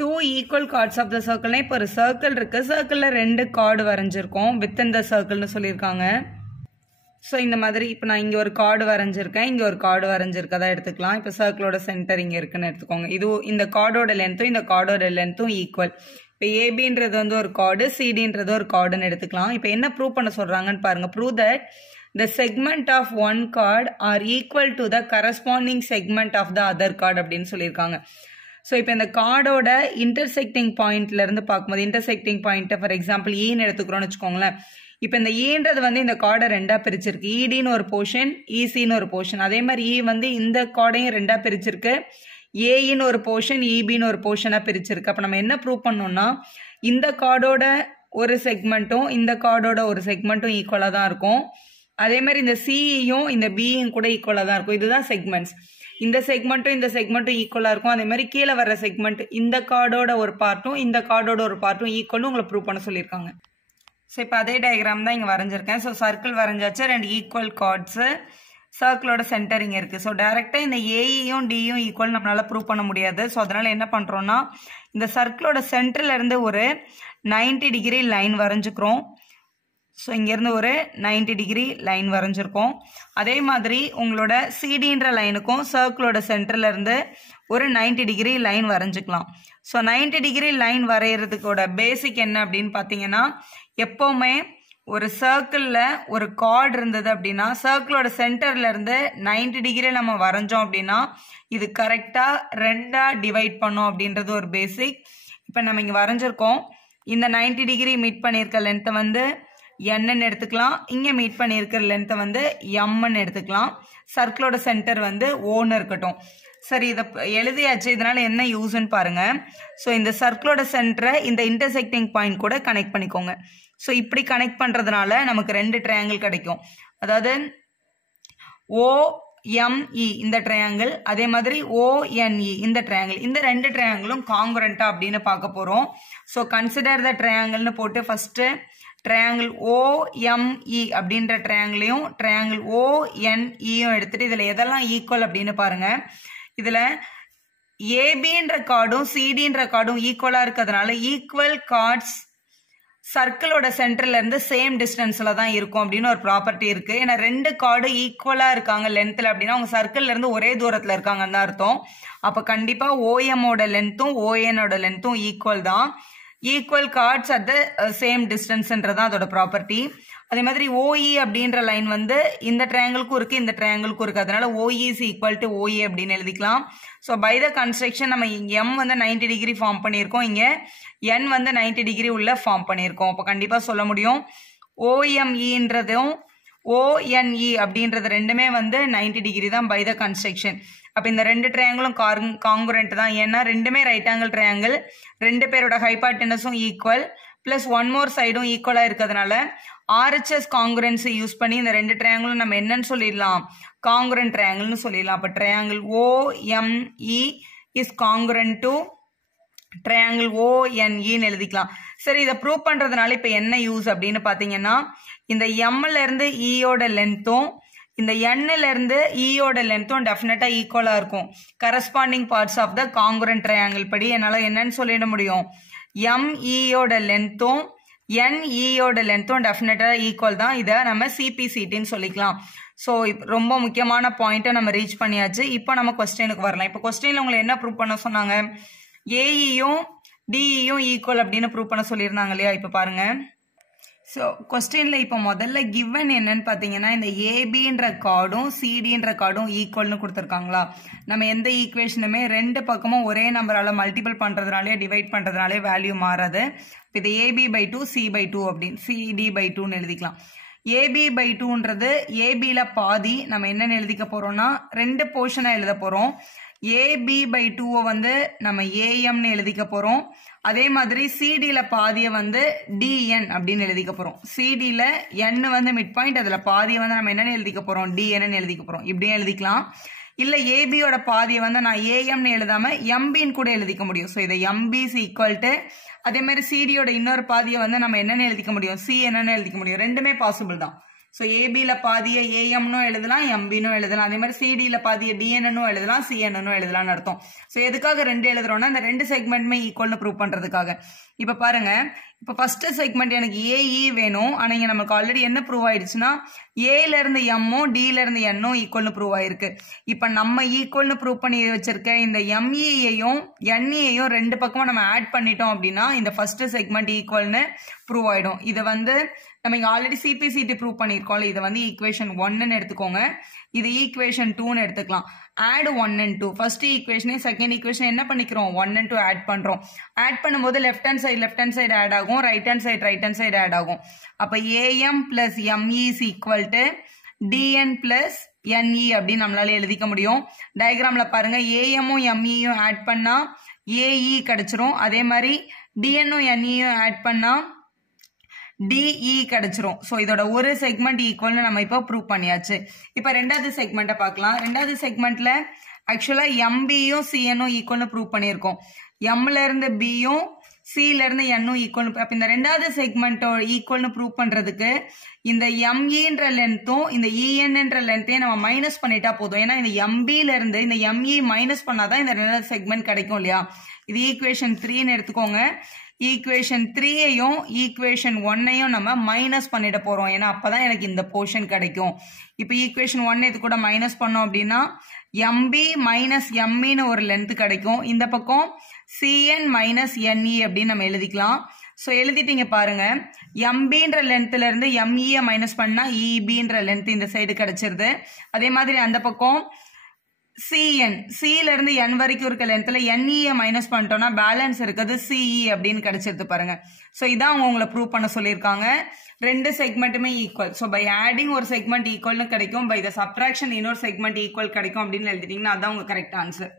2 equal chords of the circle. இப்போ ஒரு circle இருக்கு, சர்க்கிளில் 2 கார்டு வரைஞ்சிருக்கோம் வித்தின் த சர்க்கிள்னு சொல்லியிருக்காங்க. ஸோ இந்த மாதிரி இப்போ நான் இங்கே ஒரு கார்டு வரைஞ்சிருக்கேன், இங்கே ஒரு கார்டு வரைஞ்சிருக்கதா எடுத்துக்கலாம். இப்போ சர்க்கிளோட சென்டர் இங்கே இருக்குன்னு எடுத்துக்கோங்க. இது இந்த கார்டோட லென்த்தும் இந்த கார்டோட லென்த்தும் ஈக்குவல். இப்போ ஏபின்றது வந்து ஒரு கார்டு, சிடின்றது ஒரு கார்டுன்னு எடுத்துக்கலாம். இப்போ என்ன ப்ரூவ் பண்ண சொல்கிறாங்கன்னு பாருங்கள். Prove that the segment of one chord are equal to the corresponding segment of the other chord அப்படின்னு சொல்லியிருக்காங்க. ஸோ இப்போ இந்த கார்டோட இன்டர்செக்டிங் பாயிண்ட்ல இருந்து பார்க்கும்போது, இன்டர்செக்டிங் பாயிண்ட் ஃபார் எக்ஸாம்பிள் ஈன்னு எடுத்துக்கிறோம்னு வச்சுக்கோங்களேன். இப்போ இந்த ஈன்றது வந்து இந்த கார்டை ரெண்டாக பிரிச்சிருக்கு. ஈடின்னு ஒரு போர்ஷன், ஈசின்னு ஒரு போர்ஷன். அதே மாதிரி ஈ வந்து இந்த கார்டையும் ரெண்டாக பிரிச்சிருக்கு. ஏஇன்னு ஒரு போர்ஷன், இபின்னு ஒரு போர்ஷனாக பிரிச்சிருக்கு. அப்போ நம்ம என்ன ப்ரூவ் பண்ணோம்னா, இந்த கார்டோட ஒரு செக்மெண்ட்டும் இந்த கார்டோட ஒரு செக்மெண்ட்டும் ஈக்குவலாக தான் இருக்கும். அதே மாதிரி இந்த சியும் இந்த பியும் கூட ஈக்குவலாக தான் இருக்கும். இதுதான் செக்மெண்ட்ஸ். இந்த செக்மெண்ட்டும் இந்த செக்மெண்ட்டும் ஈக்குவலாக இருக்கும். அதே மாதிரி கீழே வர செக்மெண்ட் இந்த கார்டோட ஒரு பார்ட்டும் இந்த கார்டோட ஒரு பார்ட்டும் ஈக்குவல்னு உங்களை ப்ரூவ் பண்ண சொல்லியிருக்காங்க. ஸோ இப்போ அதே டயக்ராம் தான் இங்கே வரைஞ்சிருக்கேன். ஸோ சர்க்கிள் வரைஞ்சாச்சு, 2 ஈக்குவல் கார்ட்ஸு, சர்க்கிளோட சென்டர் இங்கே இருக்குது. ஸோ டைரெக்டாக இந்த ஏஇயும் டியும் ஈக்குவல் நம்மளால ப்ரூவ் பண்ண முடியாது. ஸோ அதனால் என்ன பண்ணுறோன்னா, இந்த சர்க்கிளோட சென்டர்லேருந்து ஒரு 90 டிகிரி லைன் வரைஞ்சிக்கிறோம். ஸோ இங்கேருந்து ஒரு 90 டிகிரி லைன் வரைஞ்சிருக்கோம். அதே மாதிரி உங்களோட சிடின்ற லைனுக்கும் சர்க்கிளோட சென்டர்லேருந்து ஒரு 90 டிகிரி லைன் வரைஞ்சிக்கலாம். ஸோ 90 டிகிரி லைன் வரைகிறதுக்கோட பேசிக் என்ன அப்படின்னு பார்த்தீங்கன்னா, எப்போவுமே ஒரு சர்க்கிளில் ஒரு கார்டு இருந்தது அப்படின்னா சர்க்கிளோட சென்டர்லேருந்து 90 டிகிரி நம்ம வரைஞ்சோம் அப்படின்னா இது கரெக்டாக 2ஆக டிவைட் பண்ணோம் அப்படின்றது ஒரு பேசிக். இப்போ நம்ம இங்கே வரைஞ்சிருக்கோம். இந்த 90 டிகிரி மீட் பண்ணியிருக்க லென்த்தை வந்து என்னன்னு எடுத்துக்கலாம், இங்கே மீட் பண்ணியிருக்கிற லென்த்தை வந்து எம்ன்னு எடுத்துக்கலாம். சர்க்கிளோட சென்டர் வந்து ஓன்னு இருக்கட்டும். சரி, இதை எழுதியாச்சு. இதனால என்ன யூஸ்ன்னு பாருங்க. ஸோ இந்த சர்க்கிளோட சென்டரை இந்த இன்டர்செக்டிங் பாயிண்ட் கூட கனெக்ட் பண்ணிக்கோங்க. ஸோ இப்படி கனெக்ட் பண்ணுறதுனால நமக்கு 2 ட்ரையாங்கிள் கிடைக்கும். அதாவது OME இந்த ட்ரையாங்கிள், அதே மாதிரி ONE இந்த ட்ரையாங்கிள். இந்த 2 ட்ரையாங்கிளும் காங்குரண்டா அப்படின்னு பார்க்க போகிறோம். ஸோ கன்சிடர் த ட்ரையாங்கிள்னு போட்டு ஃபஸ்ட்டு ட்ரையாங்கிள் OME அப்படின்ற ட்ரையாங்கிளையும் ட்ரையாங்கிள் ONEயும் எடுத்துட்டு இதில் எதெல்லாம் ஈக்குவல் அப்படின்னு பாருங்க. இதில் ஏபின்ற கார்டும் சிடின்ற கார்டும் ஈக்குவலாக இருக்கிறதுனால ஈக்குவல் கார்ட்ஸ் சர்க்கிளோட சென்டர்ல இருந்து சேம் டிஸ்டன்ஸ்ல தான் இருக்கும் அப்படின்னு ஒரு ப்ராப்பர்ட்டி இருக்கு. ஏன்னா 2 கார்டு ஈக்குவலா இருக்காங்க லென்த்ல அப்படின்னா அவங்க சர்க்கிள்ல இருந்து ஒரே தூரத்துல இருக்காங்கன்னு தான் அர்த்தம். அப்ப கண்டிப்பா OMஓட லென்த்தும் ONஓட லென்த்தும் ஈக்குவல் தான். Equal chords at the same டிஸ்டன்ஸ்ன்றதான் அதோட ப்ராப்பர்ட்டி. அதே மாதிரி OE அப்படின்ற லைன் வந்து இந்த ட்ரையாங்கிளுக்கும் இருக்கு, இந்த ட்ரையாங்கிளுக்கும் இருக்கு. அதனால OE is equal to OA அப்படின்னு எழுதிக்கலாம். ஸோ பை த கன்ஸ்ட்ரக்ஷன் நம்ம M வந்து 90 டிகிரி ஃபார்ம் பண்ணியிருக்கோம், இங்க N வந்து 90 டிகிரி உள்ள ஃபார்ம் பண்ணியிருக்கோம். அப்போ கண்டிப்பா சொல்ல முடியும் OMEன்றதும் ONE அப்படின்றது ரெண்டுமே வந்து 90 டிகிரி தான் பை த கன்ஸ்ட்ரக்ஷன். அப்போ இந்த 2 ட்ரையாங்கிளும் காங்குரண்ட் தான். ஏன்னா ரெண்டுமே ரைட் ஆங்கிள் ட்ரையாங்கிள், 2 பேரோட ஹைபார்டெனஸும் ஈக்குவல், பிளஸ் ஒன் மோர் சைடும் ஈக்குவலா இருக்கிறதுனால RHS காங்குரன்சி யூஸ் பண்ணி இந்த 2 ட்ரையாங்கிளும் நம்ம என்னன்னு சொல்லிடலாம், காங்குரண்ட் ட்ரையாங்கிள்னு சொல்லிடலாம். அப்போ triangle OME is congruent to triangle ONEன்னு எழுதிக்கலாம். சரி, இதை ப்ரூவ் பண்றதுனால இப்போ என்ன யூஸ் அப்படின்னு பார்த்தீங்கன்னா, இந்த Mல இருந்து Eயோட லென்த்தும் இந்த Nல இருந்து Eயோட லென்த்தும் டெஃபினட்டா ஈக்குவலா இருக்கும். Corresponding parts of the congruent triangle படி என்னால் என்னன்னு சொல்லிட முடியும், MEயோட லென்த்தும் NEயோட லென்த்தும் டெஃபினட்டா ஈக்குவல் தான். இதை நம்ம CPCTன்னு சொல்லிக்கலாம். ஸோ ரொம்ப முக்கியமான பாயிண்ட்டை நம்ம ரீச் பண்ணியாச்சு. இப்போ நம்ம கொஸ்டினுக்கு வரலாம். இப்போ கொஸ்டின்ல உங்களை என்ன ப்ரூவ் பண்ண சொன்னாங்க, ஏஇயும் டிஇயும் ஈக்குவல் அப்படின்னு ப்ரூவ் பண்ண சொல்லியிருந்தாங்க இல்லையா. இப்போ பாருங்க. ஸோ கொஸ்டின்ல இப்போ முதல்ல கிவன் என்னன்னு பார்த்தீங்கன்னா, இந்த ஏபின்ற கார்டும் சிடின்ற கார்டும் ஈக்குவல்னு கொடுத்துருக்காங்களா. நம்ம எந்த ஈக்குவேஷனுமே 2 பக்கமும் ஒரே நம்பரால மல்டிபிள் பண்றதுனாலே டிவைட் பண்றதுனாலே வேல்யூ மாறாது. இது AB/2 C/2 அப்படின்னு CD/2ன்னு எழுதிக்கலாம். AB/2ன்றது ஏபில பாதி. நம்ம என்னன்னு எழுதிக்க போறோம்னா 2 போர்ஷனா எழுத போறோம். AB/2 வந்து நம்ம AMன்னு எழுதிக்க போறோம். அதே மாதிரி சிடில பாதியை வந்து DN அப்படின்னு எழுதிக்க போறோம். சிடில N வந்து மிட் பாயிண்ட், அதுல பாதியை வந்து நம்ம என்னன்னு எழுதிக்க போறோம், DNன்னு எழுதிக்க போறோம். இப்படியும் எழுதிக்கலாம். இல்ல ஏபியோட பாதியை வந்து நான் AMன்னு எழுதாம MBன்னு கூட எழுதிக்க முடியும். ஸோ இதை MB is equal to, அதே மாதிரி சிடியோட இன்னொரு பாதியை வந்து நம்ம என்னன்னு எழுதிக்க முடியும், CNன்னு எழுதிக்க முடியும். ரெண்டுமே பாசிபிள் தான். ஸோ ஏபியில் பாதியை ஏஎம்னும் எழுதலாம், எம்பினும் எழுதலாம். அதே மாதிரி சிடியில் பாதியை டிஎன்னும் எழுதலாம், சிஎன்னும் எழுதலாம்னு அர்த்தம். ஸோ எதுக்காக 2 எழுதுறோம்னா இந்த 2 செக்மெண்ட்டுமே ஈக்குவல்னு ப்ரூவ் பண்ணுறதுக்காக. இப்போ பாருங்க, இப்போ ஃபர்ஸ்ட் செக்மெண்ட் எனக்கு ஏஇ வேணும். ஆனால் இங்கே நமக்கு ஆல்ரெடி என்ன ப்ரூவ் ஆயிடுச்சுன்னா ஏல இருந்து எம்மும் டில இருந்து என்னும் ஈக்குவல்னு ப்ரூவ் ஆயிருக்கு. இப்போ நம்ம ஈக்குவல்னு ப்ரூவ் பண்ணி வச்சிருக்க இந்த எம்இயையும் என்இயையும் 2 பக்கமும் நம்ம ஆட் பண்ணிட்டோம் அப்படின்னா இந்த ஃபர்ஸ்ட் செக்மெண்ட் ஈக்குவல்னு ப்ரூவ் ஆயிடும். இதை வந்து நம்ம இங்கே ஆல்ரெடி சிபிசிடி ப்ரூவ் பண்ணியிருக்கோம்ல, இதை வந்து ஈக்குவேஷன் 1ன்னு எடுத்துக்கோங்க, இது ஈக்குவேஷன் 2ன்னு எடுத்துக்கலாம். ஆட் 1 and 2 ஃபர்ஸ்ட் ஈக்குவேஷனையும் செகண்ட் ஈக்குவேஷன் என்ன பண்ணிக்கிறோம் 1 and 2 ஆட் பண்றோம். ஆட் பண்ணும்போது லெஃப்ட் ஹேண்ட் சைடு ஆட் ஆகும், ரைட் ஹேண்ட் சைடு ஆட் ஆகும். அப்ப AM plus ME is equal to DN plus NE அப்படின்னு நம்மளால எழுதிக்க முடியும். டயக்ராம்ல பாருங்க, ஏஎம்மும் எம்இயும் ஆட் பண்ணா ஏஇ கிடைச்சிரும். அதே மாதிரி டிஎன்னும் என்இயும் ஆட் பண்ணா டிஇ கிடைச்சிரும். ஸோ இதோட ஒரு செக்மெண்ட் ஈக்குவல்னு நம்ம இப்போ ப்ரூவ் பண்ணியாச்சு. இப்போ ரெண்டாவது செக்மெண்ட்டை பார்க்கலாம். ரெண்டாவது செக்மெண்ட்ல ஆக்சுவலா எம்பியும் சிஎன்னும் ஈக்குவல்னு ப்ரூவ் பண்ணியிருக்கோம். எம்ல இருந்து பியும் சில இருந்து என்னும் ஈக்குவல். அப்ப இந்த ரெண்டாவது செக்மெண்ட் ஈக்குவல்னு ப்ரூவ் பண்றதுக்கு இந்த எம்இன்ற லென்த்தும் இந்த இஎன்ன்ற லென்த்தையும் நம்ம மைனஸ் பண்ணிட்டா போதும். ஏன்னா இந்த எம்பில இருந்து இந்த எம்இ மைனஸ் பண்ணாதான் இந்த ரெண்டாவது செக்மெண்ட் கிடைக்கும் இல்லையா. இது ஈக்குவேஷன் 3ன்னு எடுத்துக்கோங்க. ஈக்குவேஷன் 3ஐயும் ஈக்குவேஷன் 1ஐயும் நம்ம மைனஸ் பண்ணிட போறோம். ஏன்னா அப்பதான் எனக்கு இந்த போர்ஷன் கிடைக்கும். இப்போ ஈக்குவேஷன் 1 இது கூட மைனஸ் பண்ணோம் அப்படின்னா எம்பி மைனஸ் எம்இன்னு ஒரு லென்த் கிடைக்கும். இந்த பக்கம் சிஎன் மைனஸ் என்இ அப்படின்னு நம்ம எழுதிக்கலாம். ஸோ எழுதிட்டீங்க பாருங்க, எம்பின்ற லென்த்ல இருந்து எம்இயை மைனஸ் பண்ணா இபின்ற லென்த் இந்த சைடு கிடைச்சிருது. அதே மாதிரி அந்த பக்கம் சிஎன் சில இருந்து என் வரைக்கும் இருக்க லென்த்ல என்இயை மைனஸ் பண்ணிட்டோம்னா பேலன்ஸ் இருக்கிறது சிஇ அப்படின்னு கிடைச்சிருது பாருங்க. ஸோ இதான் அவங்க உங்களை ப்ரூவ் பண்ண சொல்லியிருக்காங்க. 2 செக்மெண்ட்டுமே ஈக்குவல். ஸோ பை ஆடிங் ஒரு செக்மெண்ட் ஈக்குவல்னு கிடைக்கும், பை த சப்ட்ராக்ஷன் இன்னொரு செக்மெண்ட் ஈக்குவல் கிடைக்கும் அப்படின்னு எழுதிட்டீங்கன்னா அதான் உங்க கரெக்ட் ஆன்சர்.